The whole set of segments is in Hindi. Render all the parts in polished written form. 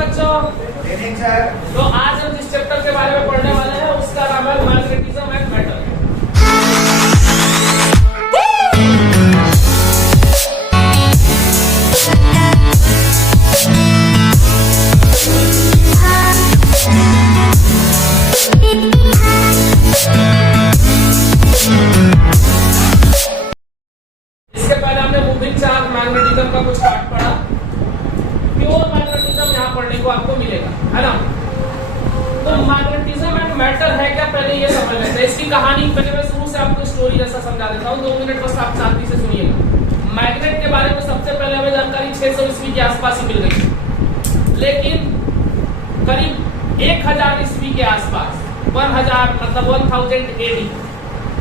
बच्चों। सर। तो आज हम जिस चैप्टर के बारे में पढ़ने वाले हैं उसका नाम है मैग्नेटिज्म एंड मैटर। इसके पहले हमने मूविंग चार्ज मैग्नेटिज्म का कुछ पार्ट पढ़ा। प्योर मैग्नेटिज्म यहाँ पढ़ने को आपको मिलेगा, है ना। तो मैग्नेटिज्म एंड मैटर है क्या, पहले ये समझ लेते हैं। इसकी कहानी पहले मैं शुरू से आपको स्टोरी जैसा समझा देता हूँ, 2 मिनट बस आप शांति से सुनिएगा। मैग्नेट के बारे में सबसे पहले हमें जानकारी 600 ईस्वी के आसपास ही मिल गई, लेकिन करीब 1000 ईस्वी के आसपास 1000 मतलब 1000 AD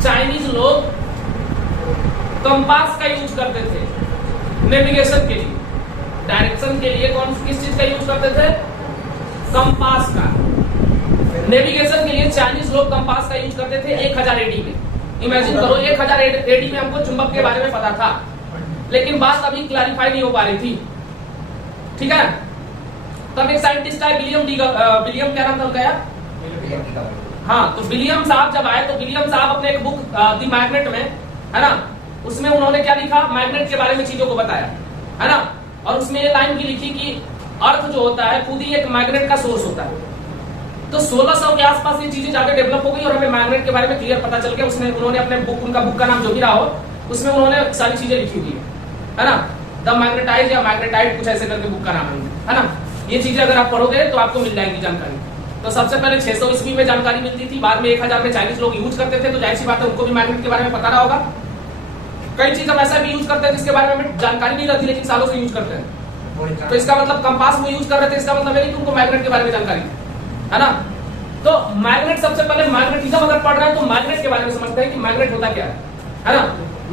चाइनीज लोग कंपास का यूज करते थे नेविगेशन के लिए, डायरेक्शन के लिए। किस चीज का यूज करते थे? कंपास का। नेविगेशन के लिए चाइनीज लोग कंपास का यूज करते थे 1000 AD में। इमेजिन करो 1000 AD में हमको चुंबक के बारे में पता था, लेकिन बात अभी क्लैरिफाई नहीं हो पा रही थी, ठीक है। तब एक साइंटिस्ट आए विलियम क्या नाम था उनका? हाँ, तो विलियम साहब जब आए तो विलियम साहब अपने एक बुक द मैग्नेट में, है ना, उसमें उन्होंने क्या लिखा, मैग्नेट के बारे में चीजों को बताया, है ना। और उसमें ये लाइन भी लिखी कि अर्थ जो होता है खुद ही एक मैग्नेट का सोर्स होता है। तो 1600 के आसपास ये चीजें जाकर डेवलप हो गई और हमें मैग्नेट के बारे में क्लियर पता चल गया। उसने उन्होंने अपने बुक, उनका बुक का नाम जो भी रहा हो, उसमें उन्होंने सारी चीजें लिखी हुई है ना। द मैग्नेटाइज या मैग्नेटाइड कुछ ऐसे करके बुक का नाम है ना। ये चीजें अगर आप पढ़ोगे तो आपको मिल जाएगी जानकारी। तो सबसे पहले 600 ईस्वी में जानकारी मिलती थी, बाद में 1000 में चाइनीज लोग यूज करते थे, तो जाहिर सी बात है उनको भी मैग्नेट के बारे में पता रहा होगा। कई चीज हम ऐसा भी यूज करते हैं जिसके बारे में जानकारी नहीं रहती, लेकिन सालों से यूज करते हैं। तो इसका मतलब कंपास वो यूज कर रहे थे, इसका मतलब है कि उनको मैग्नेट के बारे में जानकारी है ना। तो मैग्नेट, सबसे पहले मैग्नेटिज्म अगर पढ़ रहे हैं तो मैग्नेट के बारे में समझते हैं कि मैग्नेट होता क्या है ना।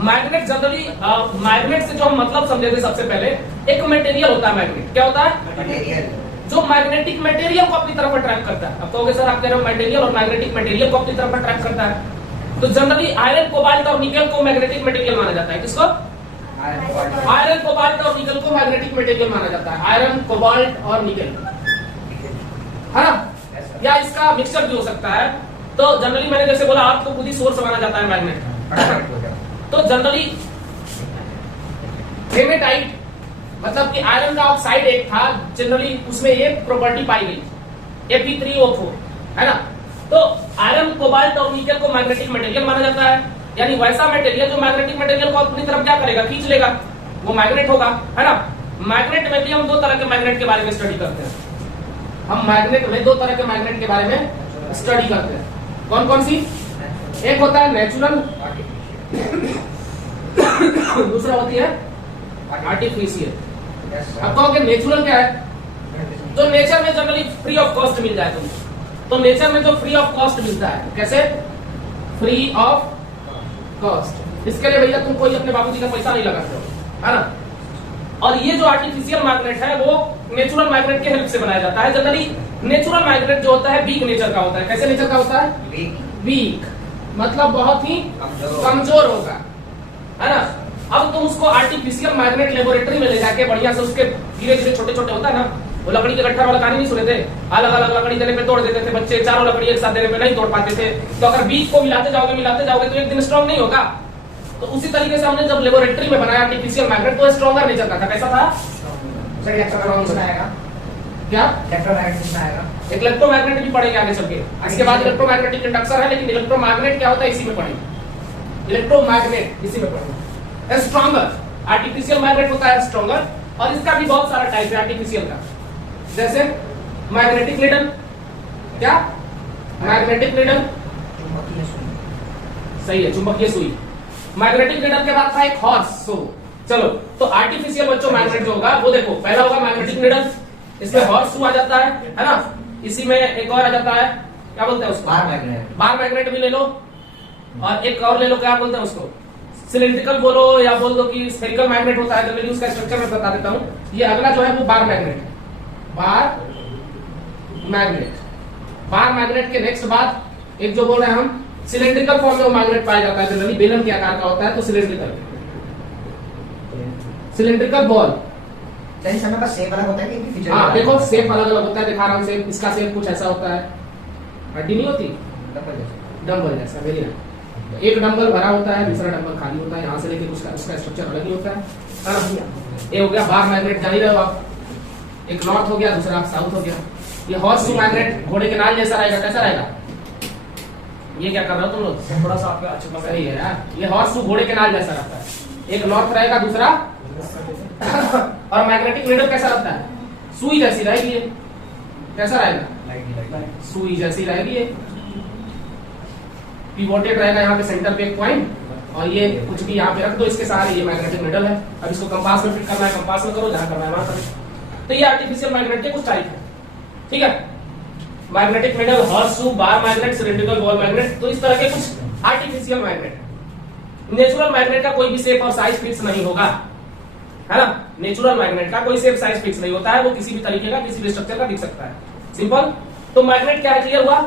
मैग्नेट जनरली, मैग्नेट से जो हम मतलब समझे थे सबसे पहले, एक मटेरियल होता है मैग्नेट। क्या होता है? मटेरियल, जो मैग्नेटिक मटेरियल को अपनी तरफ अट्रैक्ट करता है। अब कहोगे सर आप कह रहे हो मटेरियल और मैग्नेटिक मटेरियल को अपनी तरफ अट्रैक्ट करता है, तो जनरली आयरन, कोबाल्ट और निकल को मैग्नेटिक मटेरियल माना जाता है। किसको? आयरन, कोबाल्ट और निकल को मैग्नेटिक मटेरियल माना जाता है। आयरन, कोबाल्ट और निकल, है ना, या इसका मिक्सचर भी हो सकता है। तो जनरली मैंने जैसे बोला, आपको खुद ही सोर्स माना जाता है मैग्नेट। तो जनरली हेमेटाइट मतलब कि आयरन का ऑक्साइड एक था, जनरली उसमें ये प्रॉपर्टी पाई गई Fe3O4, है ना। तो आयरन, कोबाल्ट और निकल को मैग्नेटिक मटेरियल माना जाता है, यानी वैसा मटेरियल जो मैग्नेटिक मटेरियल को अपनी तरफ क्या करेगा, खींच लेगा, वो मैग्नेट होगा, है ना। मैग्नेट में भी हम 2 तरह के मैग्नेट के बारे में स्टडी करते हैं। हम मैग्नेट में 2 तरह के मैग्नेट के बारे में स्टडी करते हैं। कौन कौन सी? एक होता है नेचुरल, दूसरा होती है आर्टिफिशियल। अब कहोगे नेचुरल क्या है? तो नेचर में जनरली फ्री ऑफ कॉस्ट मिल जाए तुमको। तो नेचर में जो फ्री ऑफ कॉस्ट मिलता है, कैसे? Free of cost. इसके लिए भैया तुम कोई अपने बाबूजी का पैसा नहीं लगाते हो, है ना। और ये जो आर्टिफिशियल मैग्नेट है वो नेचुरल मैग्नेट के हेल्प से बनाया जाता है। जनरली नेचुरल मैग्नेट जो होता है वीक नेचर का होता है। कैसे नेचर का होता है? वीक मतलब बहुत ही कमजोर होगा, है ना। अब तुम उसको आर्टिफिशियल मैग्नेट लेबोरेटरी में ले जाके बढ़िया से उसके धीरे धीरे छोटे छोटे होता है ना, वो लकड़ी के गट्ठर वाला कहानी नहीं सुने थे, अलग अलग लकड़ी देने पे तोड़ देते थे बच्चे, चारों लकड़ी एक साथ देने पे नहीं तोड़ पाते थे। तो अगर बीज को मिलाते जाओगे तो एक दिन स्ट्रॉन्ग नहीं होगा। तो उसी तरीके से हमने जब लेबोरेटरी में बनाया आर्टिफिशियल मैग्नेट, तो स्ट्रॉन्गर नेचर का था। कैसा था? क्या? इलेक्ट्रोमैग्नेट भी पढ़ेंगे आगे चल के। इसके बाद इलेक्ट्रोमैग्नेटिक इंडक्शन है, लेकिन इलेक्ट्रोमैग्नेट क्या होता है इसी में पढ़ेंगे। इलेक्ट्रोमैग्नेट इसी में पढ़ेंगे। स्ट्रॉन्गर, आर्टिफिशियल मैग्नेट होता है स्ट्रॉन्गर, और इसका भी बहुत सारा टाइप है आर्टिफिशियल का। जैसे मैग्नेटिक नीडल, क्या? मैग्नेटिक नीडल, सही है, चुंबकीय सुई। मैग्नेटिक नीडल के बाद था एक हॉर्स। चलो, तो आर्टिफिशियल बच्चों मैग्नेट जो होगा वो देखो, पहला होगा मैग्नेटिक नीडल, इसमें हॉर्स आ जाता है ना। इसी में एक और आ जाता है, क्या बोलते हैं उसको? बार मैग्नेट भी ले लो, और एक और ले लो, क्या बोलते हैं उसको? सिलिंड्रिकल बोलो या बोल दो कि स्फेरिकल मैग्नेट होता है। जनरली उसका स्ट्रक्चर मैं बता देता हूँ। ये अगला जो है वो बार मैग्नेट है। बार मैग्नेट, बार मैग्नेट के नेक्स्ट बाद एक जो बोल रहे हैं हम सिलिंड्रिकल फॉर्म में वो मैग्नेट पाया जाता है। जनरली बेलन के आकार का होता है, तो सिलिंड्रिकल बॉल, इन सब का शेप अलग होता है कि फीचर? हाँ देखो शेप अलग अलग होता है, दिखा रहा हूँ शेप। इसका शेप कुछ ऐसा होता है, हड्डी नहीं होती, डंबल जैसा, वेरी नाइस। एक डंबल भरा होता है, दूसरा डंबल खाली होता है, यहाँ से लेके उसका स्ट्रक्चर अलग ही होता है ना। ये हो गया बार मैग्नेट, जान ही रहे हो आप। एक नॉर्थ हो गया, दूसरा साउथ हो गया। ये हॉर्स शू मैग्नेट घोड़े के नाल जैसा रहेगा, कैसा रहेगा? ये क्या कर रहे हो तुम लोग? थोड़ा सा आपका अच्छा सही है यार। ये हॉर्स शू घोड़े के नाल जैसा रहता है, एक नॉर्थ रहेगा, दूसरा और मैग्नेटिक नीडल कैसा रहता है? सुई जैसी रहेगी ये, कैसा रहेगा? सुई जैसी रहेगी ये, पिवोटेड रहेगा यहाँ पे सेंटर पे एक पॉइंट, और ये कुछ भी यहाँ पे रख दो इसके सहारे, ये मैग्नेटिक नीडल है। अब इसको कंपास में फिट करना है, कंपास में करो, जहां करना है वहां करो। तो ये आर्टिफिशियल मैग्नेट के कुछ टाइप है, ठीक है। Magnetic needle, horse shoe, bar magnet, cylindrical ball magnet, तो इस तरह के कुछ आर्टिफिशियल मैग्नेट। नेचुरल मैग्नेट का कोई भी शेप और साइज फिक्स नहीं होगा, है ना। नेचुरल मैग्नेट का कोई शेप साइज फिक्स नहीं होता है, वो किसी भी तरीके का, किसी भी स्ट्रक्चर का दिख सकता है, सिंपल। तो मैग्नेट क्या है, क्लियर हुआ?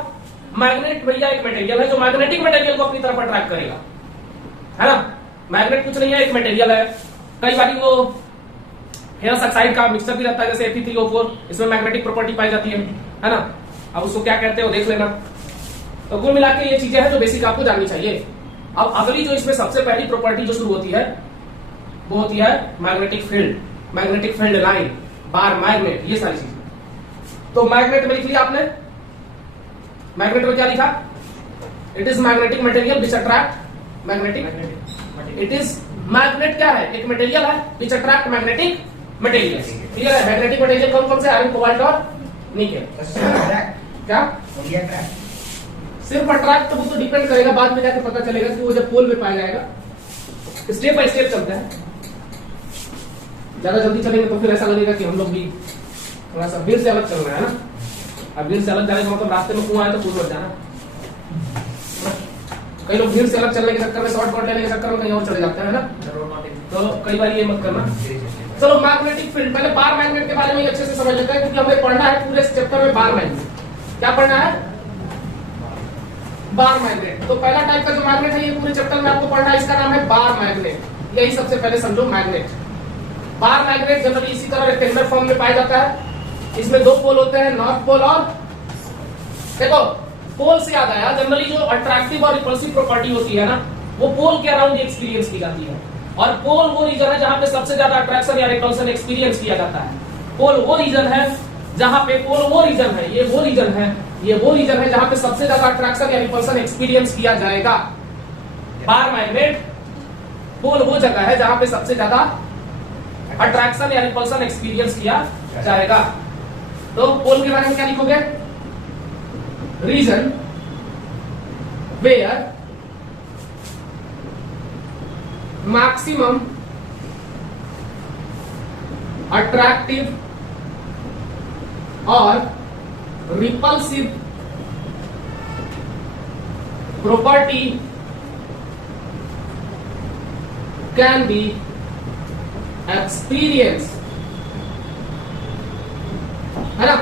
मैग्नेट भैया एक मटेरियल है जो मैग्नेटिक मटेरियल को अपनी तरफ अट्रैक्ट करेगा, है ना। मैग्नेट कुछ नहीं है, एक मटेरियल है। कई बार वो फेरस ऑक्साइड का मिक्सचर भी रहता है, जैसे Fe3O4, इसमें मैग्नेटिक प्रॉपर्टी पाई जाती है ना। अब उसको क्या कहते हो देख लेना। तो कुल मिला के ये चीजें हैं जो बेसिक आपको जाननी चाहिए। अब अगली जो इसमें सबसे पहली प्रॉपर्टी जो शुरू होती है वो होती है magnetic field, magnetic field line, bar magnet, ये सारी चीजें। तो मैग्नेट में लिख लिया आपने, मैग्नेट में क्या लिखा? It is magnetic material which attract magnetic. It is magnet क्या है? एक मटेरियल है which attract magnetic material, clear है। मैग्नेटिक मटेरियल कौन कौन से? आयरन, कोबाल्ट और निकेल। क्या सिर्फ अट्रैक्ट? तो वो तो डिपेंड करेगा, बाद में जाके पता चलेगा कि वो जब पोल में पाया जाएगा। स्टेप बाय स्टेप चलते हैं, ज्यादा जल्दी चलेंगे तो फिर ऐसा लगेगा कि हम लोग भी थोड़ा सा भीड़ से अलग चल रहे हैं ना। अब भीड़ से अलग जाने का मतलब रास्ते में कुआं है तो कुआं मत जाना। कई लोग भीड़ से अलग चलने के चक्कर में, शॉर्टकट लेने के चक्कर में कहीं और चले जाते हैं ना, तो कई बार ये मत करना। चलो मैग्नेटिक फील्ड, पहले बार मैग्नेट के बारे में अच्छे से समझ लेते हैं, क्योंकि हमें पढ़ना है पूरे चैप्टर में बार मैग्नेट। क्या पढ़ना है? Bar magnet. तो पहला टाइप का जो मैग्नेट है ये पूरे चैप्टर में आपको पढ़ना है, इसका नाम है बार मैग्नेट। यही सबसे पहले समझो मैग्नेट। बार मैग्नेट जनरली इसी तरह रेक्टेंगुलर फॉर्म में पाया जाता है। इसमें दो पोल होते हैं, नॉर्थ पोल और, देखो पोल से याद आया, जनरली जो अट्रैक्टिव और रिपल्सिव प्रॉपर्टी होती है ना, वो पोल के अराउंड एक्सपीरियंस की जाती है। और पोल वो रीजन है जहां पे सबसे ज्यादा अट्रैक्शन या रिपल्सन एक्सपीरियंस किया जाता है। पोल वो रीजन है जहां पे, पोल वो रीजन है, ये वो रीजन है, ये वो रीजन है जहां पे सबसे ज्यादा अट्रैक्शन या रिपल्सन एक्सपीरियंस किया जाएगा। बार मैग्नेट पोल वो जगह है जहां पे सबसे ज्यादा अट्रैक्शन या रिपल्सन एक्सपीरियंस किया जाएगा। तो पोल के बारे में क्या लिखोगे? रीजन वेयर मैक्सिमम अट्रैक्टिव और repulsive property can be experience, है ना।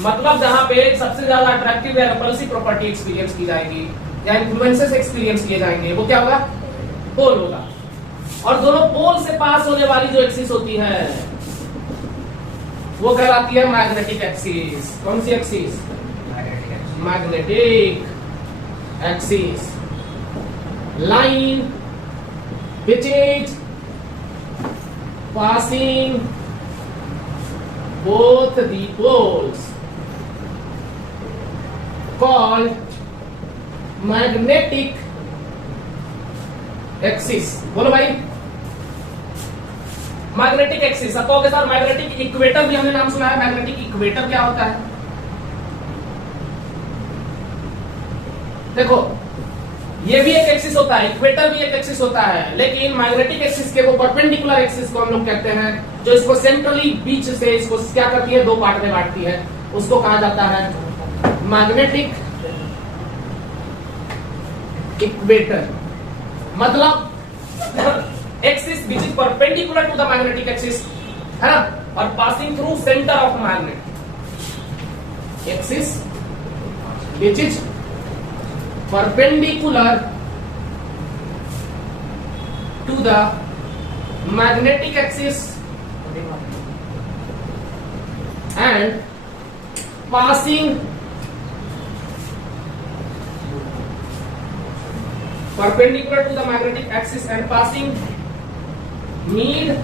मतलब जहां पे सबसे ज्यादा अट्रैक्टिव या रिपल्सिव प्रॉपर्टी एक्सपीरियंस की जाएगी या इन्फ्लुएंसेस एक्सपीरियंस किए जाएंगे, वो क्या होगा? पोल होगा। और दोनों पोल से पास होने वाली जो एक्सिस होती है वो कहलाती है मैग्नेटिक एक्सिस। कौन सी axis? Magnetic axis. Line which is passing both the poles called magnetic axis। बोलो भाई, मैग्नेटिक एक्सिस। अब कहोगे सर मैग्नेटिक इक्वेटर भी हमने नाम सुना है, मैग्नेटिक इक्वेटर क्या होता है? देखो ये भी एक एक्सिस होता है, इक्वेटर भी एक एक्सिस होता है, लेकिन मैग्नेटिक एक्सिस के वो परपेंडिकुलर एक्सिस को हम लोग कहते हैं, जो इसको सेंट्रली बीच से इसको क्या करती है? दो पार्ट में बांटती है, उसको कहा जाता है मैग्नेटिक इक्वेटर। मतलब axis which is perpendicular to the magnetic axis, है ना, और passing through centre of magnet. Axis which is perpendicular to the magnetic axis and passing perpendicular to the magnetic axis and passing mid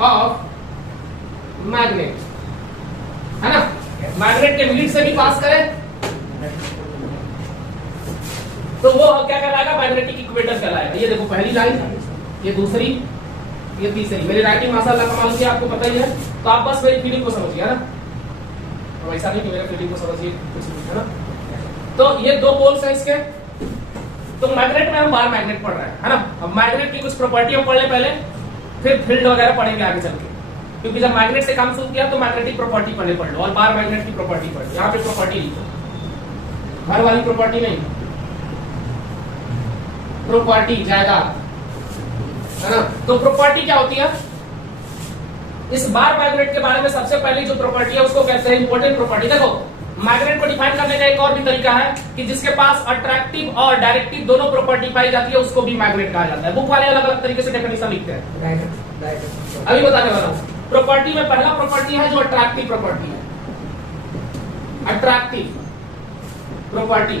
of magnet, है ना? मैग्नेट के मिड से भी पास करे तो वो क्या कहलाएगा? मैग्नेटिक इक्वेटर कहलाएगा। ये देखो पहली लाइन, ये दूसरी, ये तीसरी। मेरी राइटिंग माशाल्लाह कमाल की, आपको पता ही है। तो आप बस मेरी फीलिंग को समझिए, है ना? तो ऐसा नहीं कि मेरे फीलिंग को समझिए कुछ नहीं, है ना? तो ये दो पोल्स हैं इसके। तो मैग्नेट में हम बार मैग्नेट पढ़ रहे हैं, है ना? अब मैग्नेट की कुछ प्रॉपर्टी हम पढ़ ले पहले, फिर फील्ड वगैरह पढ़ेंगे आगे चल के। क्योंकि जब मैग्नेट से काम शुरू किया तो मैग्नेटिक प्रॉपर्टी पढ़ने पढ़ लो और बार मैग्नेट की प्रॉपर्टी पढ़ लो। यहाँ पे प्रॉपर्टी लिखो, घर वाली प्रॉपर्टी नहीं, प्रॉपर्टी जायदाद, है ना? तो प्रॉपर्टी क्या होती है? इस बार मैग्नेट के बारे में सबसे पहले जो प्रॉपर्टी है उसको कहते हैं इंपॉर्टेंट प्रॉपर्टी। देखो मैग्नेट को डिफाइन करने का एक और भी तरीका है कि जिसके पास अट्रैक्टिव और डायरेक्टिव दोनों प्रॉपर्टी पाई जाती है उसको भी मैग्नेट कहा जाता है। बुक वाले अलग अलग तरीके से डेफिनेशन लिखते हैं, अभी बताने वाला हूं। प्रॉपर्टी में पहला प्रॉपर्टी है जो अट्रैक्टिव प्रॉपर्टी है। अट्रैक्टिव प्रॉपर्टी,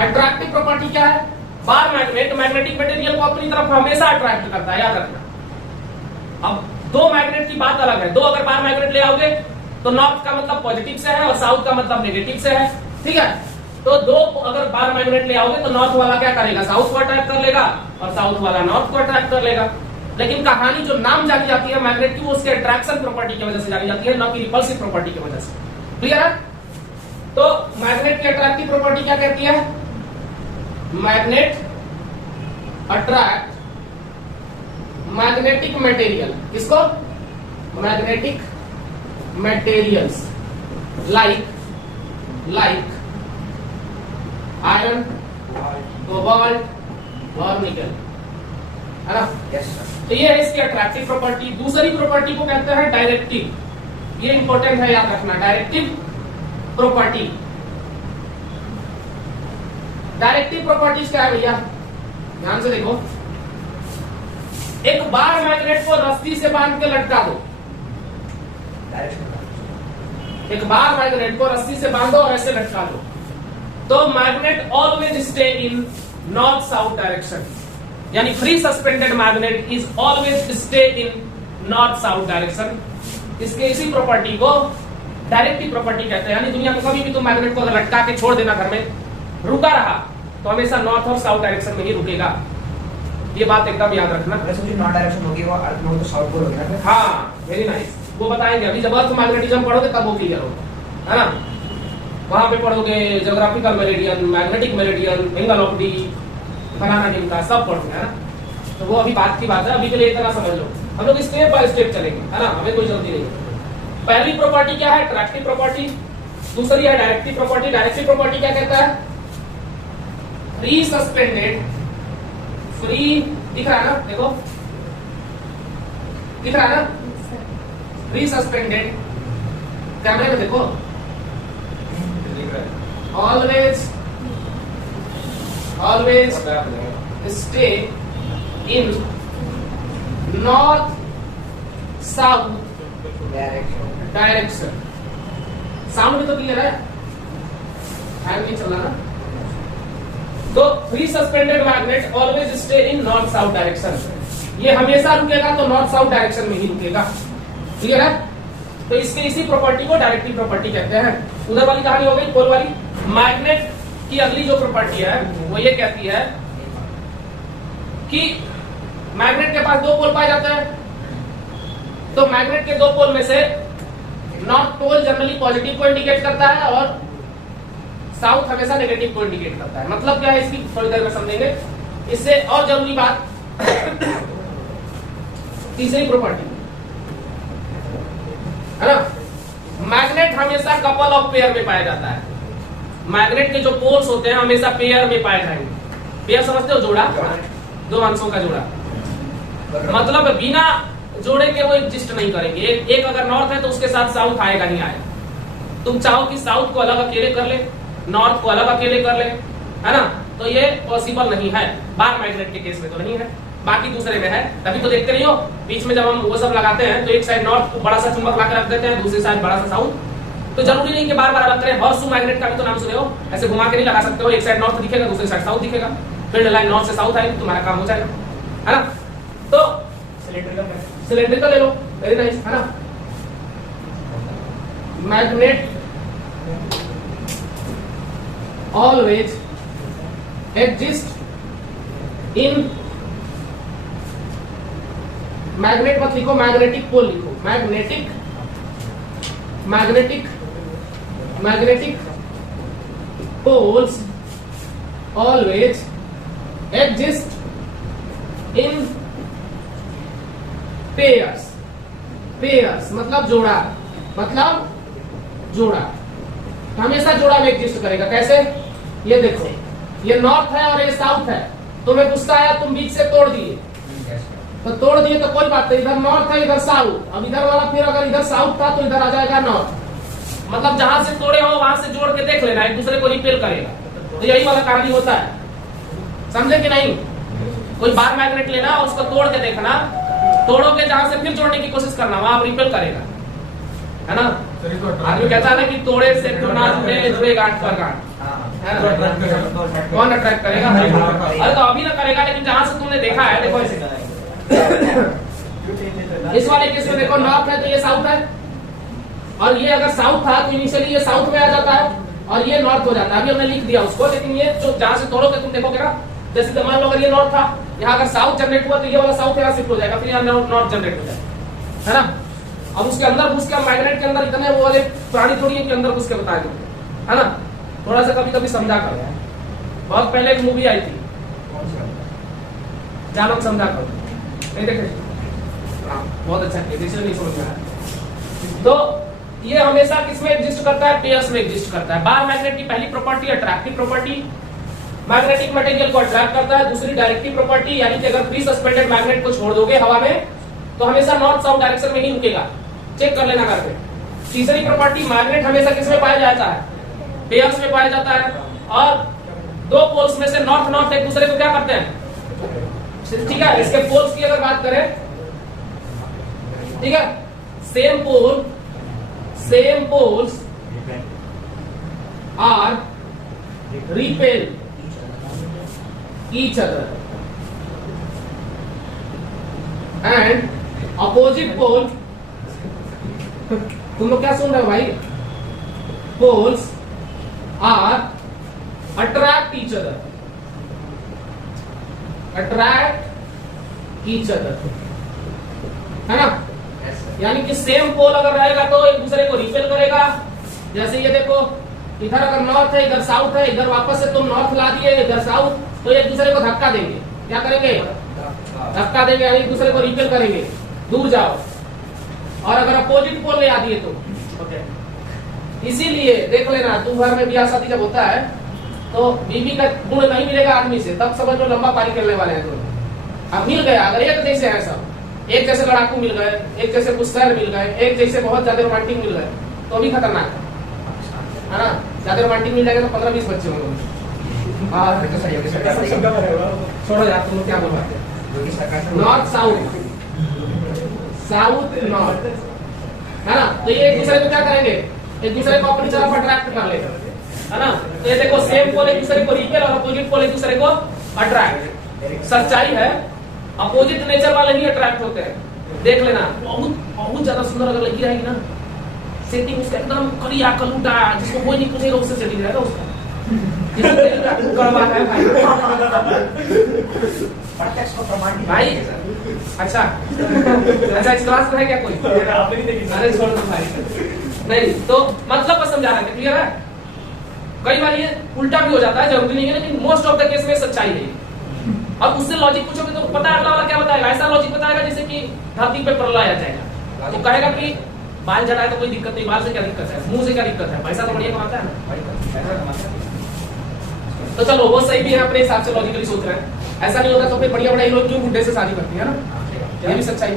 अट्रैक्टिव प्रॉपर्टी क्या है? बार मैग्नेट मैग्नेटिक मटेरियल को अपनी तरफ हमेशा अट्रैक्ट करता है, याद रखना। अब दो मैग्नेट की बात अलग है। दो अगर बार मैग्नेट ले आओगे तो नॉर्थ का मतलब पॉजिटिव से है और साउथ का मतलब नेगेटिव से है, ठीक है? तो दो अगर बार मैग्नेट ले आओगे तो नॉर्थ वाला क्या करेगा? साउथ को अट्रैक्ट कर लेगा और साउथ वाला नॉर्थ को अट्रैक्ट कर लेगा। लेकिन कहानी जो नाम जानी जाती है मैग्नेट की, वो उसके अट्रैक्शन प्रॉपर्टी की वजह से जानी जाती है, न कि रिपल्सिव प्रॉपर्टी की वजह से। क्लियर है? तो मैग्नेट की अट्रैक्टिव प्रॉपर्टी क्या कहती है? Magnet attract magnetic material. किसको? Magnetic materials like iron, cobalt और निकल, है ना? Yes sir. तो ये है इसकी अट्रैक्टिव प्रॉपर्टी। दूसरी प्रॉपर्टी को कहते हैं डायरेक्टिव। ये इंपॉर्टेंट है, याद रखना। डायरेक्टिव प्रॉपर्टी, डायरेक्टिव प्रॉपर्टीज क्या है भैया? ध्यान से देखो। एक बार मैग्नेट को रस्सी से बांध के लटका दो, एक बार मैग्नेट को रस्सी से बांधो और ऐसे लटका दो, तो magnet always stay in north south direction. यानी free suspended magnet is always stay in north south direction. इसके इसी प्रॉपर्टी को डायरेक्टिव प्रॉपर्टी कहते हैं। यानी दुनिया में कभी भी तुम मैग्नेट को लटका के छोड़ देना घर में, रुका रहा तो हमेशा नॉर्थ और साउथ डायरेक्शन में ही रुकेगा। ये बात एकदम याद रखना। नॉर्थ डायरेक्शन होगी वो अर्थ में तो साउथ पोल होगी ना। हाँ, वेरी नाइस। वो बताएंगे अभी जब अर्थ मैग्नेटिज्म पढ़ोगे तब वो क्लियर होगा, है ना? वहां पे पढ़ोगे geographical meridian, magnetic meridian, angle of the, फलाना ढिमका सब पढ़ोगे, है ना? तो वो अभी बात की बात है, अभी के लिए इतना समझ लो। हम लोग स्टेप बाय स्टेप चलेंगे, है ना? हमें कोई जल्दी नहीं है। पहली प्रॉपर्टी क्या है? Attractive property. दूसरी है डायरेक्टिव प्रॉपर्टी। डायरेक्टिव प्रॉपर्टी क्या कहता है? फ्री सस्पेंडेड, फ्री दिख रहा है ना? देखो दिख रहा है ना? फ्री सस्पेंडेड, कैमरे में देखो, always stay in north south direction. Sound में तो क्लियर है, फैन नहीं चल रहा ना? तो free suspended magnet always stay in north south direction. ये हमेशा रुकेगा तो नॉर्थ साउथ डायरेक्शन में ही रुकेगा। क्लियर है? तो इसके इसी प्रॉपर्टी को डायरेक्टिव प्रॉपर्टी कहते हैं। उधर वाली कहानी हो गई, पोल वाली। मैग्नेट की अगली जो प्रॉपर्टी है वो ये कहती है कि मैग्नेट के पास दो पोल पाए जाते हैं। तो मैग्नेट के दो पोल में से नॉर्थ पोल जनरली पॉजिटिव को इंडिकेट करता है और साउथ हमेशा नेगेटिव को इंडिकेट करता है। मतलब क्या है इसकी थोड़ी देर में समझेंगे। इससे और जरूरी बात तीसरी प्रॉपर्टी है ना, मैग्नेट हमेशा कपल ऑफ पेयर में पाया जाता है। मैग्नेट के जो पोल्स होते हैं हमेशा पेयर में पाए जाएंगे। पेयर समझते हो? जोड़ा, दो अंशों का जोड़ा। मतलब बिना जोड़े के वो एग्जिस्ट नहीं करेंगे। एक अगर नॉर्थ है तो उसके साथ साउथ आएगा नहीं आएगा। तुम चाहो कि साउथ को अलग अकेले कर ले, नॉर्थ को अलग अकेले कर ले, है ना? तो ये पॉसिबल नहीं है। बार मैग्नेट के केस में तो नहीं है। बाकी दूसरे में है, तभी तो देखते नहीं हो बीच में जब हम वो सब लगाते हैं तो एक साइड नॉर्थ बड़ा सा चुंबक ला के रख देते हैं, दूसरी साइड बड़ा सा साउथ। तो जरूरी नहीं कि बार बार अलग करें। हॉर्स मैग्नेट का भी तो नाम सुने हो, ऐसे घुमा के नहीं लगा सकते हो, एक साइड नॉर्थ दिखेगा दूसरी साइड साउथ दिखेगा, फील्ड लाइन नॉर्थ से साउथ आएगी, तुम्हारा काम हो जाएगा, है ना। तो सिलेंड्रिकल ले लो, वेरी नाइस, है ना। Magnet always exist in, magnet मत लिखो, मैग्नेटिक पोल लिखो, magnetic poles always exist in pairs, मतलब जोड़ा, हमेशा जोड़ा में एग्जिस्ट करेगा। कैसे? ये देखो, ये नॉर्थ है और ये साउथ है, तुम्हें गुस्सा आया, तुम बीच से तोड़ दिए, तो तोड़ दिए तो कोई बात नहीं, इधर नॉर्थ है इधर साउथ, अब इधर वाला फिर अगर इधर साउथ था तो इधर आ जाएगा नॉर्थ, मतलब जहां से तोड़े हो वहां से जोड़ के देख लेना, एक दूसरे को रिपेल करेगा। तो यही वाला कार्य होता है, समझे कि नहीं। कोई बार मैग्नेट लेना, उसको तोड़ के देखना, तोड़ोगे जहां से फिर जोड़ने की कोशिश करना, वहां रिपेल करेगा, है ना। आदमी कहता है ना कि तोड़े से तो ना जुड़े गांठ पर गांठ, कौन अट्रैक्ट करेगा? अरे तो अभी ना करेगा, लेकिन जहां से तुमने देखा है, देखो ऐसे इस वाले केस में देखो नॉर्थ है तो ये साउथ है, और ये अगर साउथ था तो इनिशियली ये साउथ में आ जाता है और ये नॉर्थ हो जाता है। अभी हमने लिख दिया उसको, लेकिन ये जो जहां से तोड़ोगे तुम देखोगे ना, जैसे मान लो अगर ये नॉर्थ था, यहाँ अगर साउथ जनरेट हुआ तो ये वाला साउथ यहाँ शिफ्ट हो जाएगा, फिर यहाँ नॉर्थ जनरेट हो जाएगा, है ना। अब उसके अंदर घुस के मैग्नेट के अंदर इतने वो वाले प्राणी थोड़ी है कि अंदर घुस के बताए, है ना। थोड़ा सा कभी कभी समझा कर, बहुत पहले एक मूवी आई थी जानो समझा कर, नहीं देखे? बहुत अच्छा नहीं समझ में आया। तो ये हमेशा किसमें एग्जिस्ट करता है? पेयर्स में एग्जिस्ट करता है। बार मैग्नेट की पहली property attractive property, magnetic material को अट्रैक्ट करता है। दूसरी डायरेक्टिव प्रॉपर्टी, यानी कि अगर फ्री सस्पेंडेड मैग्नेट को छोड़ दोगे हवा में तो हमेशा नॉर्थ साउथ डायरेक्शन में ही रुकेगा, चेक कर लेना करके। तीसरी प्रॉपर्टी, मैग्नेट हमेशा किसमें पाया जाता है? पेयर्स में पाया जाता है। और दो पोल्स में से नॉर्थ नॉर्थ एक दूसरे को क्या करते हैं? ठीक है, इसके पोल्स की अगर बात करें, ठीक है, same poles are repel each other and opposite pole, तुम लोग क्या सुन रहे हो भाई? poles are attract each other, है ना। यानी कि सेम पोल अगर रहेगा तो एक दूसरे को रिपेल करेगा। जैसे ये देखो, इधर अगर नॉर्थ है इधर साउथ है, इधर वापस से तुम नॉर्थ ला दिए इधर साउथ, तो एक दूसरे को धक्का देंगे। क्या करेंगे? धक्का देंगे, यानी एक दूसरे को रिपेल करेंगे, दूर जाओ। और अगर अपोजिट पोल ले आ दिए तो इसीलिए देख लेना, तू घर में ब्याह शादी जब होता है तो बीवी का गुण नहीं मिलेगा आदमी से, तब समझ लो लंबा पारी करने वाले हैं दोनों। अब मिल गया, अगर एक जैसे है सब, एक जैसे लड़ाकू मिल गए, एक जैसे गुस्सैल मिल गए, एक जैसे बहुत ज्यादा रोमांटिक मिल गए, तो भी खतरनाक है ना। ज्यादा रोमांटिक मिल जाएगा तो 15-20 बच्चे होंगे। छोड़ो यार, तुम क्या बोल रहे हैं? नॉर्थ साउथ, साउथ नॉर्थ, है ना। तो ये एक दूसरे को क्या करेंगे? एक दूसरे को अपनी तरफ अट्रैक्ट कर लेगा, है ना। तो ये देखो, सेम पोल एक दूसरे को रिपेल और अपोजिट पोल एक दूसरे को अट्रैक्ट। सच्चाई है, अपोजिट नेचर वाले ही अट्रैक्ट होते हैं। देख लेना, बहुत ज्यादा सुंदर अगर लड़की रहेगी ना, सेटिंग उसका एकदम करिया कलूटा, जिसको कोई नहीं पूछेगा उससे चली जाएगा उसका। है भाई। अच्छा इस क्लास में है क्या कोई? अरे छोड़ दो भाई, नहीं तो मतलब बस समझा रहे थे, क्लियर है। कई बार ये उल्टा भी हो जाता है, जरूरी नहीं है, लेकिन मोस्ट ऑफ द केस में सच्चाई है। अब उससे लॉजिक पूछोगे तो पता है अगला वाला क्या बताएगा? ऐसा लॉजिक बताएगा जैसे कि धरती पे प्रलय आ जाएगा, तो कहेगा कि बाल झड़ाए तो कोई दिक्कत नहीं, बाल से क्या दिक्कत है, मुंह से क्या दिक्कत है, पैसा तो बढ़िया कमाता है ना। तो चलो वो सही भी है, अपने हिसाब से लॉजिकली सोच रहे हैं। ऐसा नहीं होता तो फिर बढ़िया बढ़िया लोग क्यों बुढ़े से शादी करती है ना, ये भी सच्चाई है।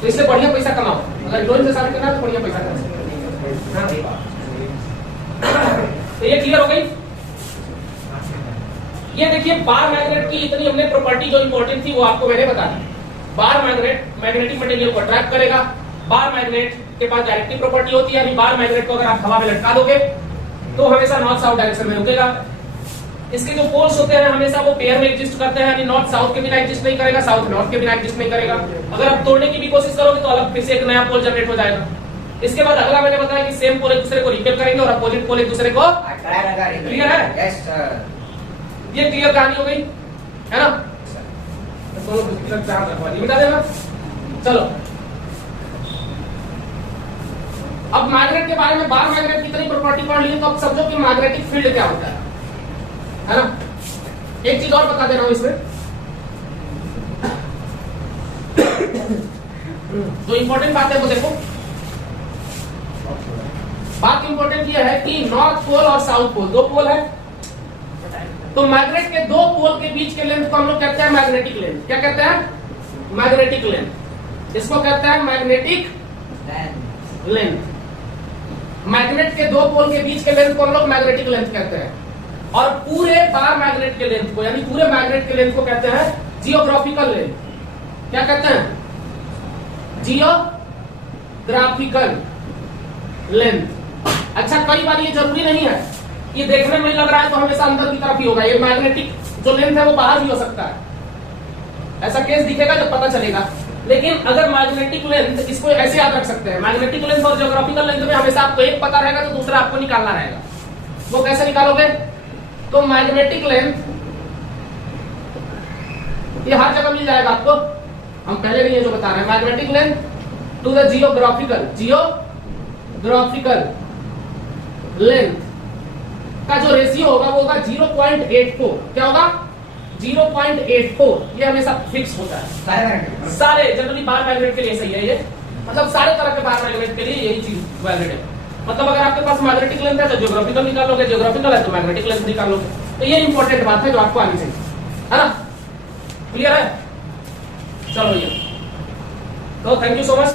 तो इसलिए बढ़िया पैसा कमाओ, अगर हीरोइन से शादी करना है तो बढ़िया पैसा कमाओ। तो ये क्लियर हो गई। ये देखिए बार मैग्नेट की इतनी हमने प्रॉपर्टी जो इंपॉर्टेंट थी वो आपको मैंने बता दी। बार मैग्नेट मैग्नेटिक मटेरियल को अट्रैक्ट करेगा। बार मैग्नेट के पास डायरेक्टिव प्रॉपर्टी होती है, यानी बार मैग्नेट को अगर आप हवा में लटका दोगे तो हमेशा नॉर्थ साउथ डायरेक्शन में रुकेगा। इसके जो पोल्स होते हैं हमेशा वो पेयर में एग्जिस्ट करते हैं, यानी नॉर्थ साउथ के बिना एग्जिस्ट नहीं करेगा, साउथ नॉर्थ के बिना एग्जिस्ट नहीं करेगा। अगर आप तोड़ने की भी कोशिश करोगे तो अलग फिर से एक नया पोल जनरेट हो जाएगा। इसके बाद अगला मैंने बताया कि सेम पोल एक दूसरे को रिपेल करेंगे और अपोजिट पोल एक दूसरे को। क्लियर है? Yes sir. ये क्लियर कहानी हो गई है ना? बता देना। चलो अब मैग्नेट के बारे में, बार मैग्नेट की कितनी प्रॉपर्टी पढ़ ली तो अब समझो कि मैग्नेटिक फील्ड क्या होता है ना? एक चीज और बता दे रहा हूं इसमें, जो इंपॉर्टेंट बात है वो देखो। बात इंपॉर्टेंट ये है कि नॉर्थ पोल और साउथ पोल, दो पोल है, तो मैग्नेट के दो पोल के बीच के लेंथ को हम लोग कहते हैं मैग्नेटिक लेंथ। क्या कहते हैं? Magnetic length. इसको कहते हैं मैग्नेटिक लेंथ। मैग्नेट के दो पोल के बीच के लेंथ को हम लोग मैग्नेटिक लेंथ कहते हैं, और पूरे बार मैग्नेट के लेंथ को, यानी पूरे मैग्नेट के लेंथ को कहते हैं जियोग्राफिकल लेंथ। क्या कहते हैं? Geographical length. अच्छा, कई बार ये जरूरी नहीं है, ये देखने में लग रहा है तो हमेशा अंदर की तरफ ही होगा। ये मैग्नेटिक जो लेंथ है वो बाहर भी हो सकता है, ऐसा केस दिखेगा जब पता चलेगा। लेकिन अगर मैग्नेटिक लेंथ, इसको ऐसे याद रख सकते हैं, मैग्नेटिक लेंथ और जियोग्राफिकल लेंथ में हमेशा आपको एक पता रहेगा तो दूसरा आपको निकालना रहेगा। वो कैसे निकालोगे? तो मैग्नेटिक लेंथ ये हर जगह मिल जाएगा आपको, हम पहले भी ये जो बता रहे हैं, magnetic length to the geographical length का जो रेशियो होगा वो होगा 0.84। क्या होगा? 0.84। ये हमेशा फिक्स होता है सारे जनरली बार मैग्नेट के लिए सही है ये, मतलब सारे तरह के बार मैग्नेट के लिए यही चीज वैलिड है। मतलब अगर आपके पास मैग्नेटिक लेंथ है तो जियोग्राफिकल निकालोगे, जियोग्राफिकल है तो मैग्नेटिक लेंथ निकालोगे। तो ये इंपॉर्टेंट बात है जो आपको आनी चाहिए, है ना? क्लियर है? चलो ये तो थैंक यू सो मच।